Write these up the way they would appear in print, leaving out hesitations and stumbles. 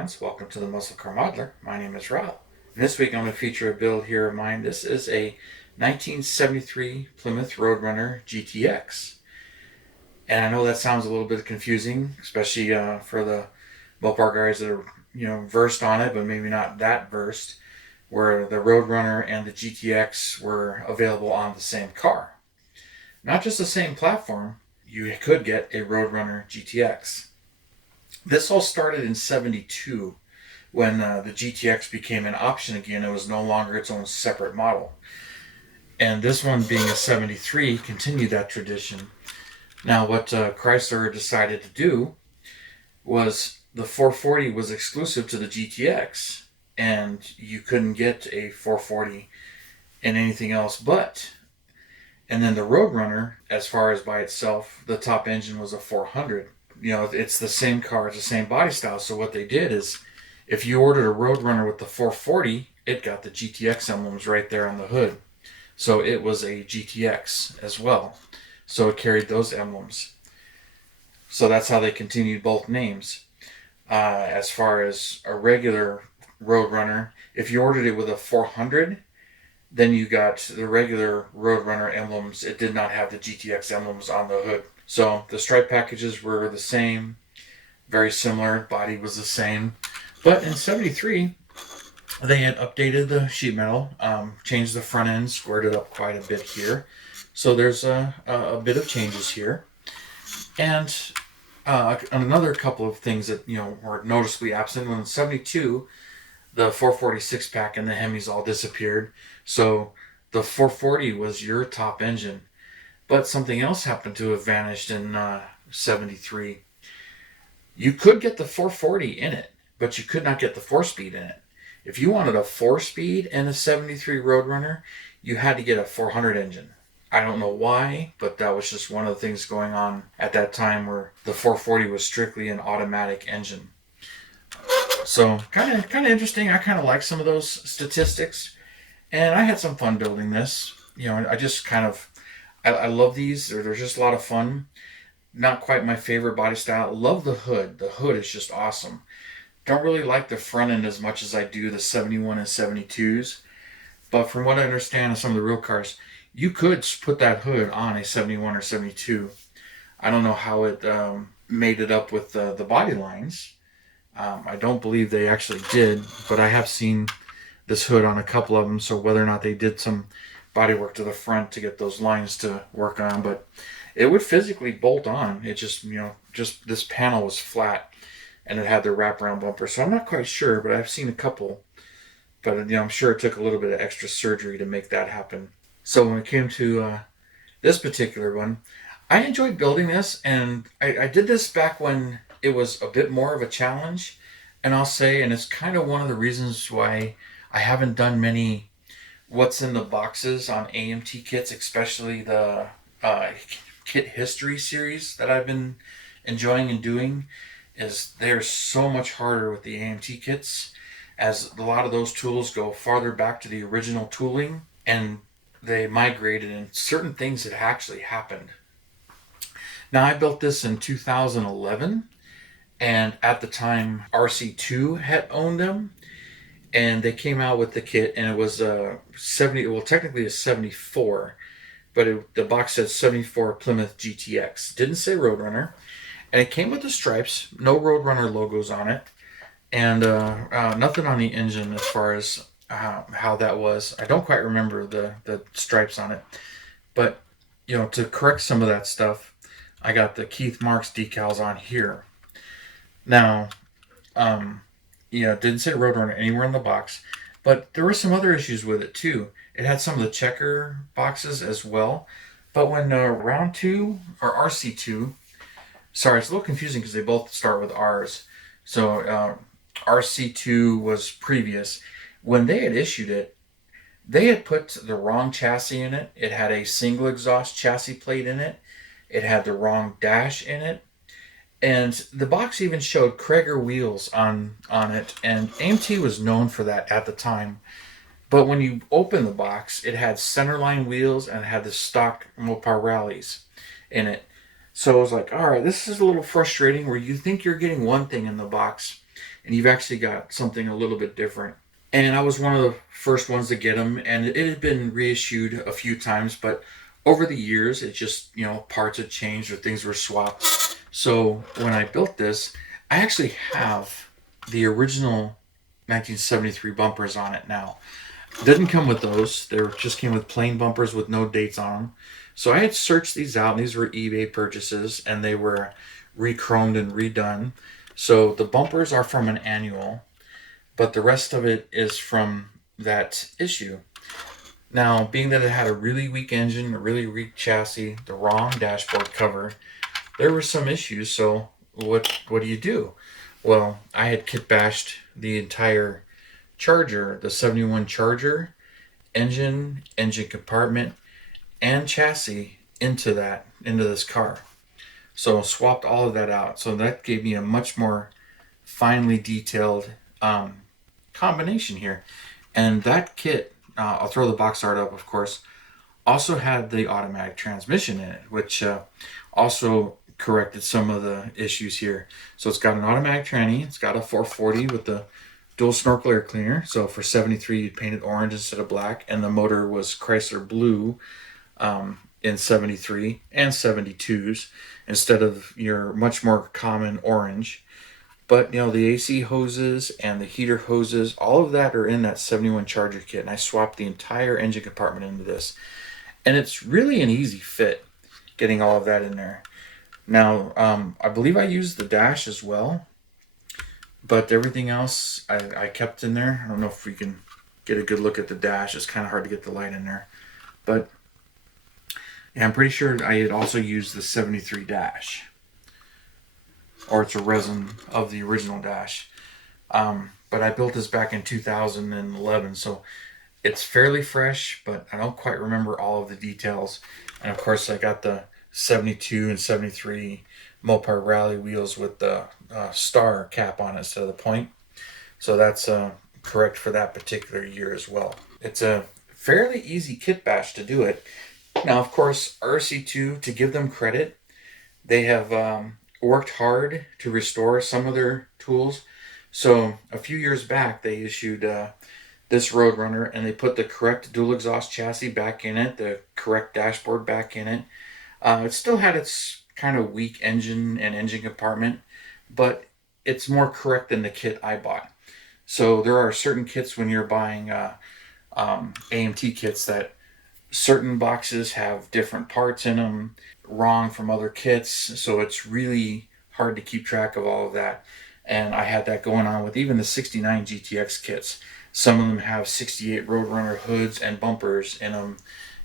fans, welcome to the Muscle Car Modeler. My name is Rob. And this week I'm going to feature a build here of mine. This is a 1973 Plymouth Road Runner GTX. And I know that sounds a little bit confusing, especially for the Mopar guys that are versed on it, but maybe not that versed, where the Road Runner and the GTX were available on the same car. Not just the same platform, you could get a Road Runner GTX. This all started in 72 when the GTX became an option again. It was no longer its own separate model. And this one, being a 73, continued that tradition. Now what Chrysler decided to do was the 440 was exclusive to the GTX, and you couldn't get a 440 in anything else but. And then the Road Runner, as far as by itself, the top engine was a 400. It's the same car, it's the same body style. So what they did is, if you ordered a Road Runner with the 440, it got the GTX emblems right there on the hood. So it was a GTX as well. So it carried those emblems. So that's how they continued both names. As far as a regular Road Runner, if you ordered it with a 400, then you got the regular Road Runner emblems. It did not have the GTX emblems on the hood. So the stripe packages were the same, very similar, body was the same. But in 73, they had updated the sheet metal, changed the front end, squared it up quite a bit here. So there's a bit of changes here. And another couple of things that were noticeably absent. When in 72, the 446 pack and the Hemis all disappeared. So the 440 was your top engine. But something else happened to have vanished in 73. You could get the 440 in it, but you could not get the 4-speed in it. If you wanted a 4-speed in a 73 Road Runner, you had to get a 400 engine. I don't know why, but that was just one of the things going on at that time, where the 440 was strictly an automatic engine. So kind of interesting. I kind of like some of those statistics, and I had some fun building this. I just I love these. They're just a lot of fun. Not quite my favorite body style. Love the hood. The hood is just awesome. Don't really like the front end as much as I do the 71 and 72s. But from what I understand of some of the real cars, you could put that hood on a 71 or 72. I don't know how it made it up with the body lines. I don't believe they actually did, but I have seen this hood on a couple of them. So whether or not they did some body work to the front to get those lines to work on, but it would physically bolt on. It just this panel was flat, and it had the wraparound bumper. So I'm not quite sure, but I've seen a couple. But I'm sure it took a little bit of extra surgery to make that happen. So when it came to this particular one, I enjoyed building this, and I did this back when it was a bit more of a challenge. And I'll say, and it's kind of one of the reasons why I haven't done many what's in the boxes on AMT kits, especially the kit history series that I've been enjoying and doing, is they're so much harder with the AMT kits, as a lot of those tools go farther back to the original tooling, and they migrated, and certain things that actually happened. Now, I built this in 2011, and at the time RC2 had owned them, and they came out with the kit, and it was a 70, well, technically a 74, but the box said 74 Plymouth GTX. Didn't say Road Runner, and it came with the stripes, no Road Runner logos on it, and nothing on the engine as far as how that was. I don't quite remember the stripes on it, but to correct some of that stuff, I got the Keith Marks decals on here. Now, it didn't say Road Runner anywhere in the box, but there were some other issues with it too. It had some of the checker boxes as well, but when round 2 or RC2, sorry, it's a little confusing because they both start with R's. So RC2 was previous. When they had issued it, they had put the wrong chassis in it. It had a single exhaust chassis plate in it. It had the wrong dash in it. And the box even showed Krager wheels on it, and AMT was known for that at the time. But when you open the box, it had centerline wheels and it had the stock Mopar rallies in it. So I was like, all right, this is a little frustrating, where you think you're getting one thing in the box, and you've actually got something a little bit different. And I was one of the first ones to get them, and it had been reissued a few times, but over the years, it just, parts had changed or things were swapped. So when I built this, I actually have the original 1973 bumpers on it now. Didn't come with those. They just came with plain bumpers with no dates on them. So I had searched these out, and these were eBay purchases, and they were re-chromed and redone. So the bumpers are from an annual, but the rest of it is from that issue. Now, being that it had a really weak engine, a really weak chassis, the wrong dashboard cover, there were some issues. So what do you do? Well, I had kit bashed the entire Charger, the 71 Charger, engine compartment, and chassis into this car. So swapped all of that out. So that gave me a much more finely detailed combination here. And that kit, I'll throw the box art up, of course, also had the automatic transmission in it, which also corrected some of the issues here. So it's got an automatic tranny. It's got a 440 with the dual snorkel air cleaner. So for 73, you'd paint it orange instead of black. And the motor was Chrysler blue in 73 and 72s instead of your much more common orange. But the AC hoses and the heater hoses, all of that are in that 71 Charger kit. And I swapped the entire engine compartment into this. And it's really an easy fit getting all of that in there. Now, I believe I used the dash as well. But everything else I kept in there. I don't know if we can get a good look at the dash. It's kind of hard to get the light in there. But yeah, I'm pretty sure I had also used the 73 dash. Or it's a resin of the original dash. But I built this back in 2011, so it's fairly fresh, but I don't quite remember all of the details. And of course, I got the 72 and 73 Mopar Rally wheels with the star cap on it instead of the point. So that's correct for that particular year as well. It's a fairly easy kit bash to do it. Now, of course, RC2, to give them credit, they have worked hard to restore some of their tools. So a few years back, they issued this Road Runner, and they put the correct dual exhaust chassis back in it, the correct dashboard back in it. It still had its kind of weak engine and engine compartment, but it's more correct than the kit I bought. So there are certain kits when you're buying AMT kits that certain boxes have different parts in them, wrong from other kits. So it's really hard to keep track of all of that. And I had that going on with even the 69 GTX kits. Some of them have 68 Road Runner hoods and bumpers in them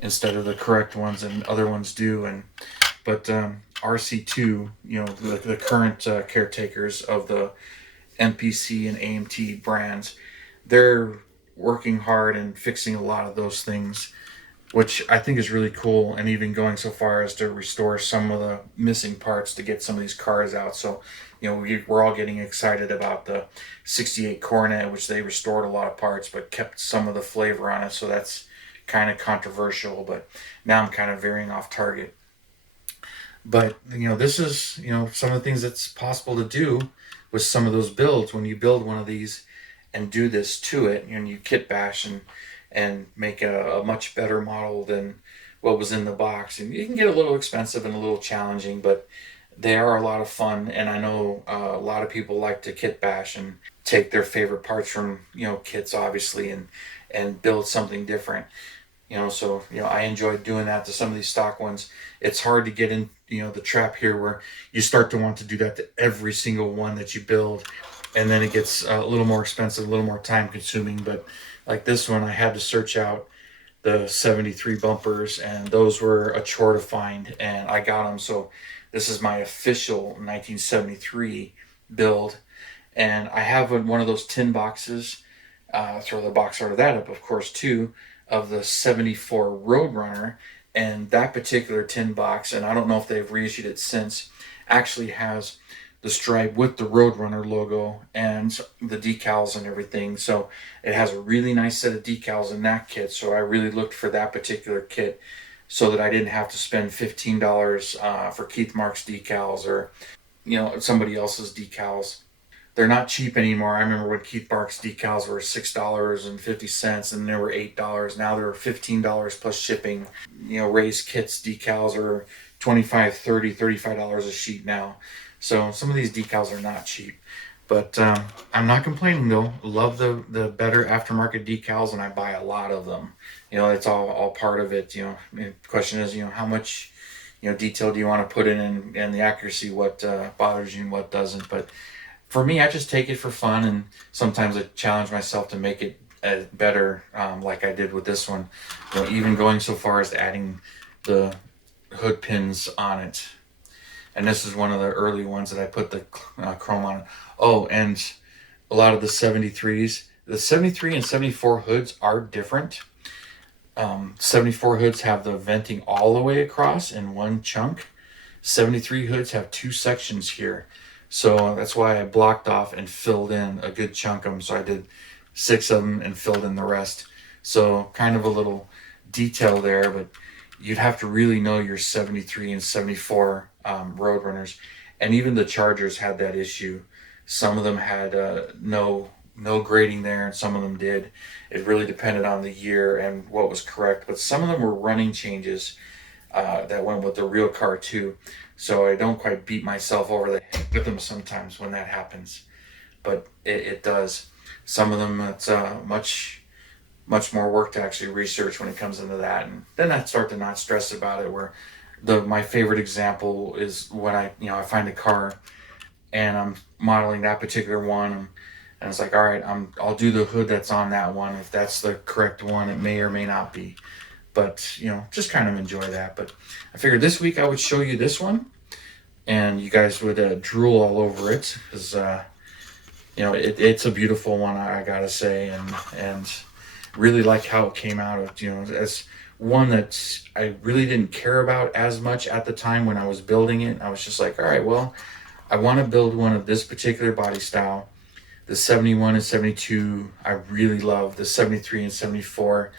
instead of the correct ones, and other ones do. But RC2, the current caretakers of the MPC and AMT brands, they're working hard and fixing a lot of those things, which I think is really cool, and even going so far as to restore some of the missing parts to get some of these cars out. So, we're all getting excited about the 68 Coronet, which they restored a lot of parts, but kept some of the flavor on it. So that's kind of controversial, but now I'm kind of veering off target. But, this is, some of the things that's possible to do with some of those builds when you build one of these and do this to it, and you kit bash and make a much better model than what was in the box. And you can get a little expensive and a little challenging, but they are a lot of fun. And I know a lot of people like to kit bash and take their favorite parts from, kits, obviously, and build something different. So, I enjoyed doing that to some of these stock ones. It's hard to get in, the trap here where you start to want to do that to every single one that you build. And then it gets a little more expensive, a little more time consuming. But like this one, I had to search out the 73 bumpers, and those were a chore to find, and I got them. So this is my official 1973 build, and I have one of those tin boxes. Throw the box art of that up, of course, too, of the 74 Road Runner, and that particular tin box, and I don't know if they've reissued it since, actually has the stripe with the Road Runner logo and the decals and everything. So it has a really nice set of decals in that kit. So I really looked for that particular kit so that I didn't have to spend $15 for Keith Mark's decals or somebody else's decals. they're not cheap anymore. I remember when Keith Barks decals were $6.50 and they were $8. Now they're $15 plus shipping. Ray's Kits decals are 25, 30, $35 a sheet now. So some of these decals are not cheap. But I'm not complaining though. Love the better aftermarket decals, and I buy a lot of them. It's all part of it. The question is, how much detail do you want to put in, and the accuracy, what bothers you and what doesn't. But for me, I just take it for fun, and sometimes I challenge myself to make it better, like I did with this one. Even going so far as adding the hood pins on it. And this is one of the early ones that I put the chrome on. Oh, and a lot of the 73s, the 73 and 74 hoods are different. 74 hoods have the venting all the way across in one chunk. 73 hoods have two sections here. So that's why I blocked off and filled in a good chunk of them. So I did 6 of them and filled in the rest. So kind of a little detail there, but you'd have to really know your 73 and 74 Road Runners. And even the Chargers had that issue. Some of them had no grading there, and some of them did. It really depended on the year and what was correct. But some of them were running changes that went with the real car too. So I don't quite beat myself over the head with them sometimes when that happens. But it does. Some of them, it's much more work to actually research when it comes into that, and then I start to not stress about it. Where my favorite example is when I find a car and I'm modeling that particular one, and it's like, all right, I'll do the hood that's on that one. If that's the correct one, it may or may not be, but just kind of enjoy that. But I figured this week I would show you this one, and you guys would drool all over it, because it's a beautiful one, I gotta say, and really like how it came out of, as one that I really didn't care about as much at the time when I was building it. I was just like, all right, well, I want to build one of this particular body style. The 71 and 72, I really love. The 73 and 74,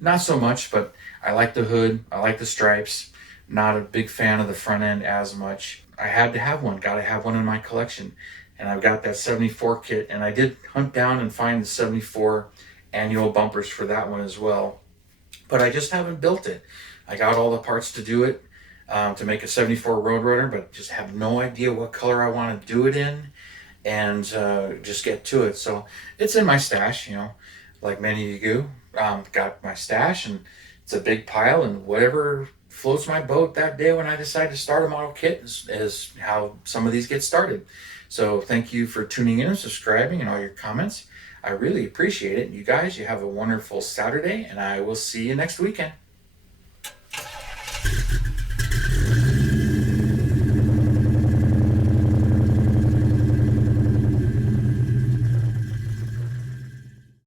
not so much, but I like the hood. I like the stripes. Not a big fan of the front end as much. I had to have one. Got to have one in my collection. And I've got that 74 kit, and I did hunt down and find the 74 annual bumpers for that one as well, but I just haven't built it. I got all the parts to do it, to make a 74 Road Runner, but just have no idea what color I want to do it in, and just get to it. So it's in my stash, like many of you. Got my stash, and it's a big pile, and whatever floats my boat that day when I decide to start a model kit is how some of these get started. So thank you for tuning in and subscribing and all your comments. I really appreciate it. You guys, you have a wonderful Saturday, and I will see you next weekend.